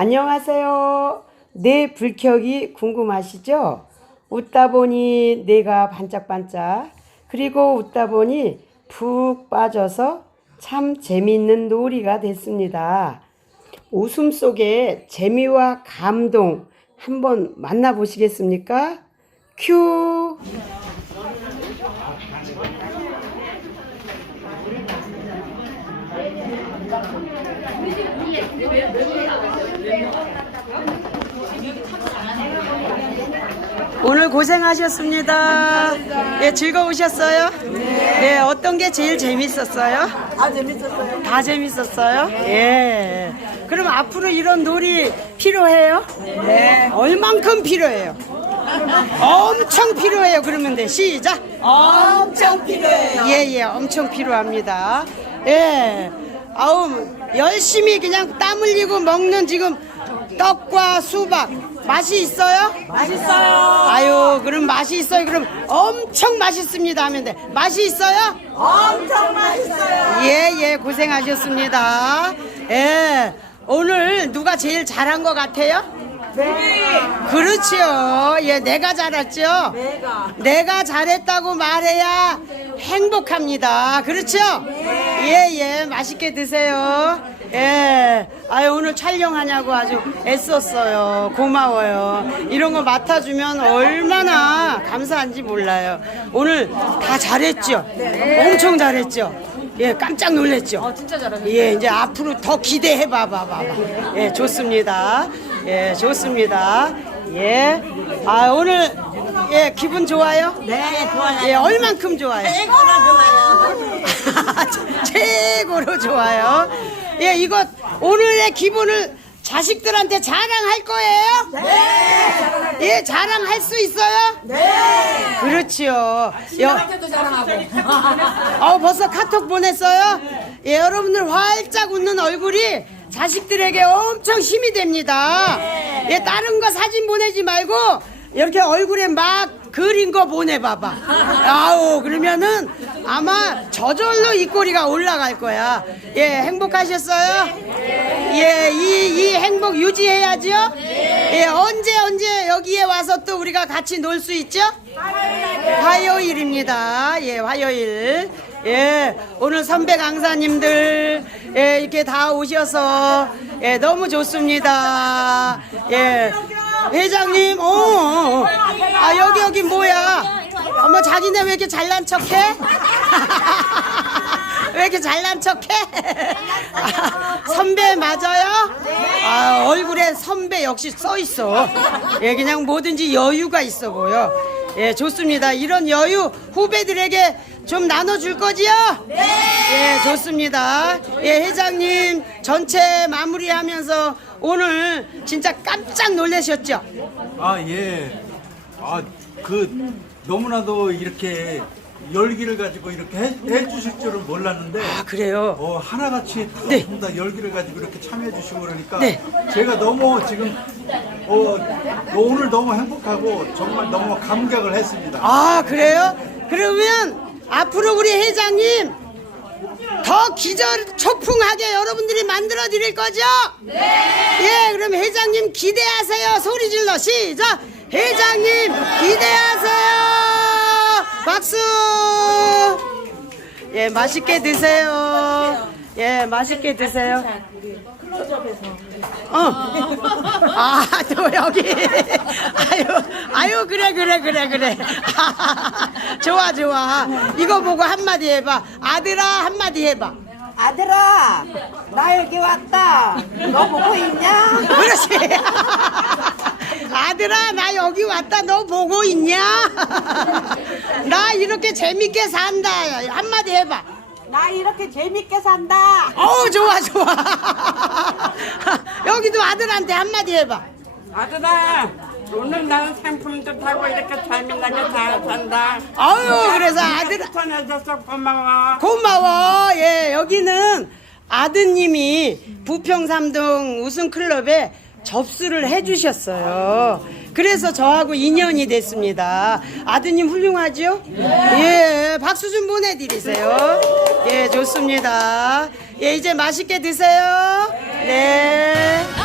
안녕하세요. 내 불격이 궁금하시죠? 웃다 보니 내가 반짝반짝, 그리고 웃다 보니 푹 빠져서 참 재미있는 놀이가 됐습니다. 웃음 속에 재미와 감동 한번 만나보시겠습니까? 큐! 오늘 고생하셨습니다. 예, 즐거우셨어요? 네. 어떤 게 제일 재밌었어요? 아 재밌었어요. 다 재밌었어요? 예. 그럼 앞으로 이런 놀이 필요해요? 네. 얼만큼 필요해요? 엄청 필요해요. 그러면 돼. 시작. 엄청 필요해요. 예, 예, 엄청 필요합니다. 예. 아우, 열심히 그냥 땀 흘리고 먹는 지금 떡과 수박. 맛이 있어요? 맛있어요. 아유, 그럼 맛이 있어요. 그럼 엄청 맛있습니다 하면 돼. 맛이 있어요? 엄청 맛있어요. 예, 예, 고생하셨습니다. 예. 오늘 누가 제일 잘한 것 같아요? 네. 그렇지요. 예, 내가 잘했죠? 내가. 내가 잘했다고 말해야 행복합니다. 그렇죠? 예, 예, 맛있게 드세요. 예. 아유, 오늘 촬영하냐고 아주 애썼어요. 고마워요. 이런 거 맡아주면 얼마나 감사한지 몰라요. 오늘 다 잘했죠? 엄청 잘했죠? 예, 깜짝 놀랐죠? 진짜 잘하셨어요. 예, 이제 앞으로 더 기대해 봐, 봐봐, 봐봐. 예, 좋습니다. 예, 좋습니다. 예. 아, 오늘, 예, 기분 좋아요? 네 좋아요. 예, 얼만큼 좋아요? 최고로 좋아요. 최고로 좋아요. 예, 이거 오늘의 기분을 자식들한테 자랑할 거예요? 네. 예, 자랑할 수 있어요? 네. 그렇지요. 여. 어, 벌써 카톡 보냈어요? 예, 여러분들 활짝 웃는 얼굴이 자식들에게 엄청 힘이 됩니다. 예, 다른 거 사진 보내지 말고 이렇게 얼굴에 막 그린 거 보내봐봐. 아우, 그러면은 아마 저절로 입꼬리가 올라갈 거야. 예, 행복하셨어요? 예, 이, 이 행복 유지해야죠? 예, 언제, 언제 여기에 와서 또 우리가 같이 놀 수 있죠? 화요일입니다. 예, 화요일. 예, 오늘 선배 강사님들, 예, 이렇게 다 오셔서, 예, 너무 좋습니다. 예, 회장님, 어, 어, 어. 아, 여기, 여기 뭐야? 어머, 자기네 왜 이렇게 잘난 척해? 왜 이렇게 잘난 척해? 아, 선배 맞아요? 아, 얼굴에 선배 역시 써 있어. 예, 그냥 뭐든지 여유가 있어 보여. 예, 좋습니다. 이런 여유 후배들에게 좀 나눠줄 거지요? 네. 예, 좋습니다. 예, 회장님 전체 마무리하면서 오늘 진짜 깜짝 놀라셨죠? 아, 예. 아, 그, 너무나도 이렇게 열기를 가지고 이렇게 해, 해주실 줄은 몰랐는데, 아, 그래요? 어, 하나같이 다, 네. 전부 다 열기를 가지고 이렇게 참여해 주시고 그러니까, 네. 제가 너무 지금, 어, 오늘 너무 행복하고 정말 너무 감격을 했습니다. 아 그래요? 그러면 앞으로 우리 회장님 더 기절 촉풍하게 여러분들이 만들어 드릴 거죠? 네. 예, 그럼 회장님 기대하세요. 소리 질러 시작. 회장님 기대하세요. 박수. 예, 맛있게 드세요. 예, 맛있게 드세요. 어. 아, 또 여기. 아유, 아유, 그래, 그래, 그래, 그래. 좋아, 좋아. 이거 보고 한마디 해봐. 아들아, 한마디 해봐. 아들아, 나 여기 왔다. 너 보고 있냐? 그렇지. 아들아, 나 여기 왔다. 너 보고 있냐? 나 이렇게 재밌게 산다. 한마디 해봐. 나 이렇게 재밌게 산다. 어우, 좋아, 좋아. 여기도 아들한테 한마디 해봐. 아들아 오늘 나는 상품도 타고 이렇게 재미나게 잘 산다 아유, 그래서 아들, 추천해줘서 고마워 고마워. 예, 여기는 아드님이 부평 삼동 우승클럽에 접수를 해주셨어요. 그래서 저하고 인연이 됐습니다. 아드님 훌륭하죠? 예, 박수 좀 보내드리세요. 예, 좋습니다. 예, 이제 맛있게 드세요. 네.